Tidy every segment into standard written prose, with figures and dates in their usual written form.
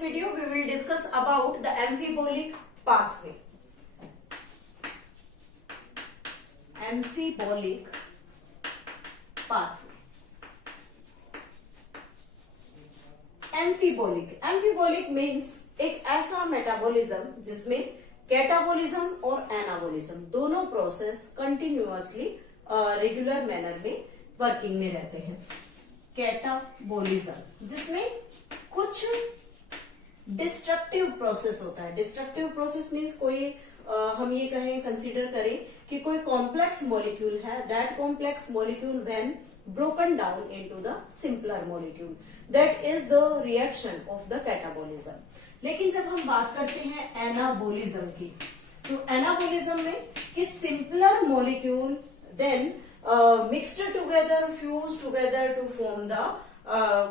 Video we will discuss about the amphibolic pathway. Amphibolic pathway. एम्फीबोलिक means एक ऐसा metabolism जिसमें catabolism और anabolism दोनों प्रोसेस कंटिन्यूअसली रेगुलर मैनर में वर्किंग में रहते हैं. कैटाबॉलिज्म जिसमें कुछ डिस्ट्रक्टिव प्रोसेस होता है. डिस्ट्रक्टिव प्रोसेस मीन्स कोई हम ये कहें कंसीडर करें कि कोई कॉम्प्लेक्स मॉलिक्यूल है. That complex molecule when broken down into the simpler molecule, that is the reaction of the catabolism. लेकिन जब हम बात करते हैं एनाबोलिज्म की, तो एनाबोलिज्म में कि simpler molecule then mixed together, fuse together to form the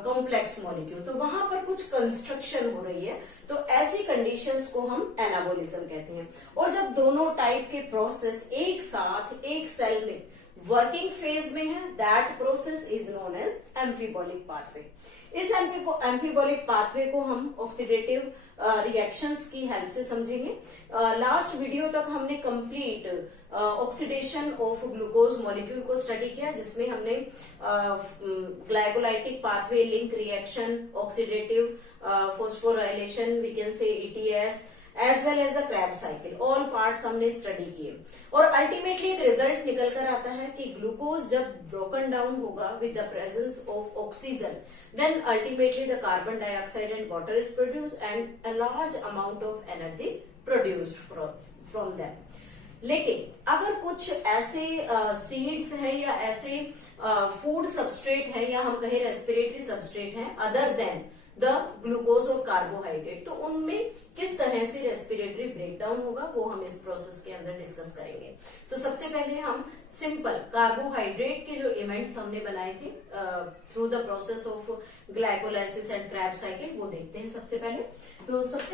complex molecule. तो वहां पर कुछ कंस्ट्रक्शन हो रही है, तो ऐसी कंडीशंस को हम एनाबोलिज्म कहते हैं. और जब दोनों टाइप के प्रोसेस एक साथ एक सेल में वर्किंग फेज में है, that process is known as amphibolic pathway. इस एम्फीबोलिक पाथवे को हम ऑक्सीडेटिव रिएक्शंस की हेल्प से समझेंगे. लास्ट वीडियो तक हमने complete oxidation of glucose molecule को स्टडी किया, जिसमें हमने glycolytic pathway, link reaction, oxidative phosphorylation, we can say ETS, as well as the Krebs cycle, all parts हमने स्टडी किए. और अल्टीमेटली एक रिजल्ट निकल कर आता है कि ग्लूकोज जब ब्रोकन डाउन होगा with the presence of oxygen, then ultimately the carbon dioxide and water is produced and a large amount of energy produced from that. लेकिन अगर कुछ ऐसे सीड्स हैं या ऐसे फूड सबस्ट्रेट है, या हम कहें रेस्पिरेटरी सबस्ट्रेट है अदर देन द ग्लूकोज और कार्बोहाइड्रेट, तो उनमें किस तरह से रेस्पिरेटरी ब्रेकडाउन होगा वो हम इस प्रोसेस के अंदर डिस्कस करेंगे. तो सबसे पहले हम सिंपल कार्बोहाइड्रेट के जो इवेंट्स हमने बनाए थे through the process of glycolysis and Krebs cycle, वो देखते हैं. सबसे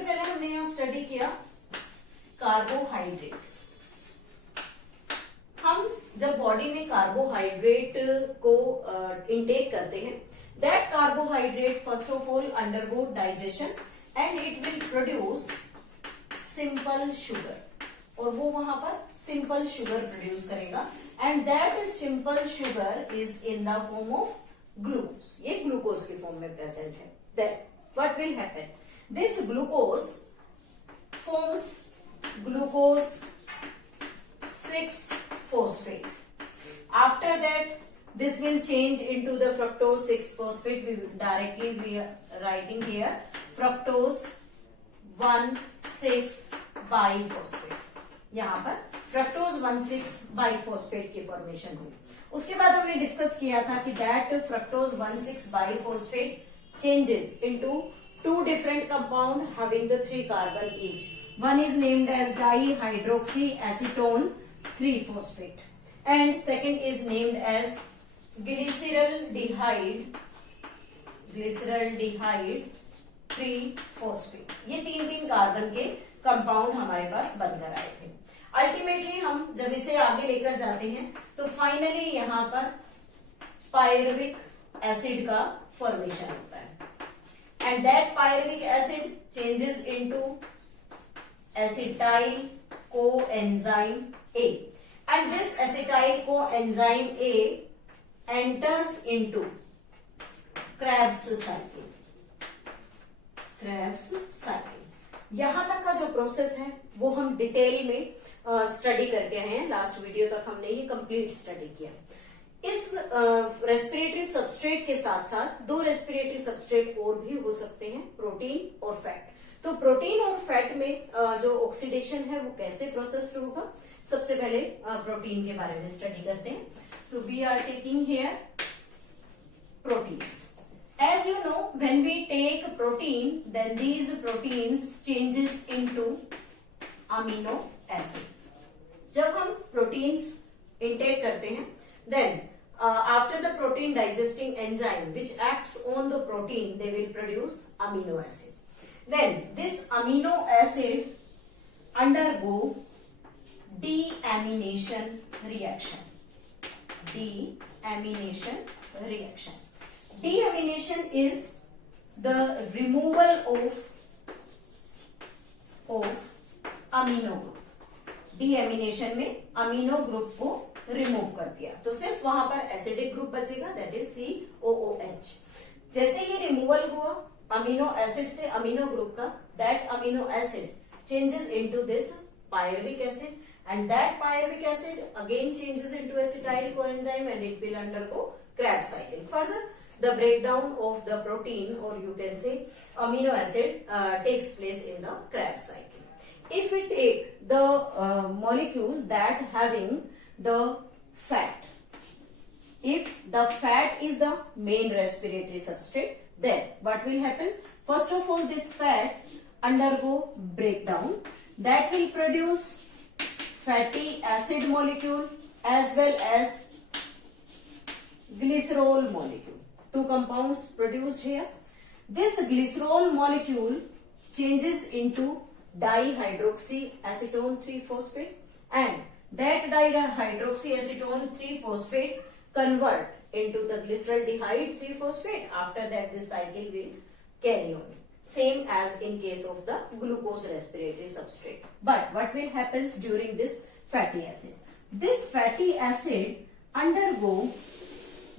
पहले हमने यहाँ स्टडी किया कार्बोहाइड्रेट. हम जब बॉडी में कार्बोहाइड्रेट को इनटेक करते हैं, that carbohydrate first of all undergo digestion and it will produce simple sugar, और वो वहां पर simple sugar produce करेगा, and that simple sugar is in the form of glucose. ये ग्लूकोज की फॉर्म में प्रेजेंट है. Then what will happen? This glucose forms glucose 6-phosphate. After that this will change into the fructose 6-phosphate. We are writing here fructose 1,6-biphosphate. यहाँ पर fructose 1,6-biphosphate की formation हुई. उसके बाद हमने डिस्कस किया था कि that fructose 1,6-biphosphate changes into two different compound having the 3 carbon each. One is named as dihydroxyacetone 3-phosphate and second is named as glyceraldehyde 3-phosphate. ये 3 कार्बन के कंपाउंड हमारे पास बनकर आए थे. अल्टीमेटली हम जब इसे आगे लेकर जाते हैं तो फाइनली यहाँ पर पायरुविक एसिड का फॉर्मेशन होता है, and that pyruvic acid changes into acetyl coenzyme A, and this acetyl coenzyme A enters into Krebs cycle. यहां तक का जो प्रोसेस है वो हम डिटेल में स्टडी करके आए हैं. लास्ट वीडियो तक हमने ये कंप्लीट स्टडी किया. इस रेस्पिरेटरी सबस्ट्रेट के साथ साथ 2 रेस्पिरेटरी सबस्ट्रेट और भी हो सकते हैं, प्रोटीन और फैट. तो प्रोटीन और फैट में जो ऑक्सीडेशन है वो कैसे प्रोसेस होगा, सबसे पहले प्रोटीन के बारे में स्टडी करते हैं. तो we are taking here proteins. As you know, when we take protein, then these proteins changes into amino acid. जब हम proteins intake करते हैं, then after the protein digesting enzyme which acts on the protein, they will produce amino acid. Then this amino acid undergo deamination reaction. Deamination is the removal of amino group, deamination में amino group को remove कर दिया तो सिर्फ वहां पर acidic group बचेगा, that is COOH। जैसे ये रिमूवल हुआ अमीनो एसिड से अमीनो ग्रुप का, that amino acid changes into this pyruvic acid and that pyruvic acid again changes into acetyl coenzyme and it will undergo Krebs cycle. Further, the breakdown of the protein or you can say amino acid takes place in the Krebs cycle. If we take the molecule that having the fat, if the fat is the main respiratory substrate, then what will happen? First of all, this fat undergo breakdown that will produce fatty acid molecule as well as glycerol molecule. Two compounds produced here. This glycerol molecule changes into dihydroxyacetone 3-phosphate and that dihydroxyacetone 3-phosphate convert into the glyceraldehyde 3-phosphate. After that this cycle will carry on. Same as in case of the glucose respiratory substrate. But what will happens during this fatty acid? This fatty acid undergo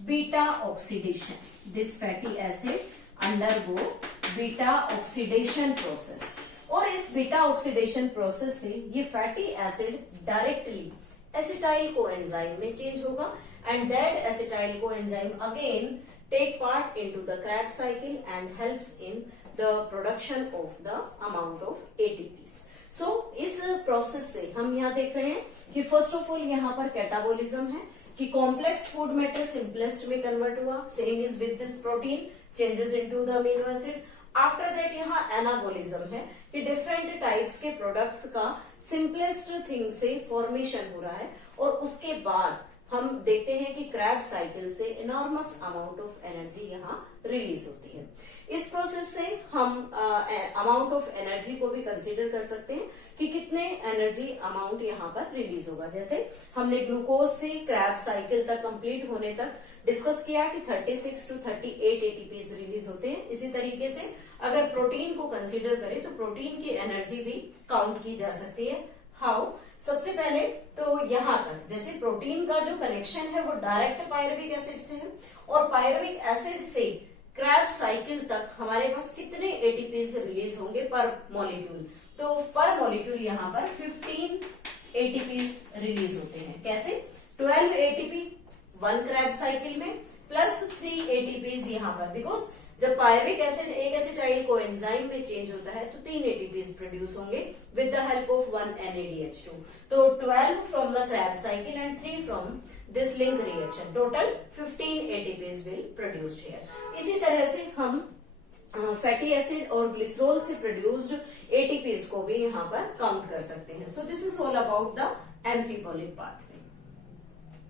beta oxidation. This fatty acid undergo beta oxidation process. और इस beta oxidation process से ये fatty acid directly acetyl coenzyme में change होगा and that acetyl coenzyme again take part into the Krebs cycle and helps in the production of the amount of ATPs. So इस process से हम यहाँ देख रहे हैं कि फर्स्ट ऑफ ऑल यहाँ पर कैटाबोलिज्म है कि कॉम्प्लेक्स फूड मैटर सिंपलेस्ट में कन्वर्ट हुआ, same is with this protein changes into the amino acid. After that यहाँ एनाबोलिज्म है कि डिफरेंट टाइप्स के प्रोडक्ट्स का सिंपलेस्ट थिंग से फॉर्मेशन हो रहा है और उसके बाद हम देखते हैं कि Krebs साइकिल से इनॉर्मस अमाउंट ऑफ एनर्जी यहाँ रिलीज होती है। इस प्रोसेस से हम अमाउंट ऑफ एनर्जी को भी कंसीडर कर सकते हैं कि कितने एनर्जी अमाउंट यहाँ पर रिलीज होगा। जैसे हमने ग्लूकोज से Krebs साइकिल तक कंप्लीट होने तक डिस्कस किया कि 36 to 38 ATPs रिलीज होते हैं। इसी तरीके से अगर प्रोटीन को कंसीडर करें तो प्रोटीन की एनर्जी भी काउंट की जा सकती है। हाउ? सबसे पहले तो यहाँ तक जैसे प्रोटीन का जो कनेक्शन है वो डायरेक्ट पायरुविक एसिड से है और पायरुविक एसिड से Krebs साइकिल तक हमारे पास कितने एटीपीज रिलीज होंगे पर मॉलिक्यूल, तो पर मॉलिक्यूल यहाँ पर 15 एटीपीज रिलीज होते हैं। कैसे? 12 एटीपी 1 Krebs साइकिल में प्लस 3 एटीपीज यहाँ पर, बिकॉज जब पायरुविक एसिड एक एसिटाइल कोएंजाइम में चेंज होता है तो 3 एटीपीज प्रोड्यूस होंगे with the help of 1 NADH2। तो 12 from the Krebs cycle and 3 from this link reaction, total 15 ATPs will produced here. इसी तरह से हम फैटी एसिड और ग्लिसरॉल से प्रोड्यूस्ड एटीपीज को भी यहाँ पर काउंट कर सकते हैं। So this is all about the amphibolic pathway.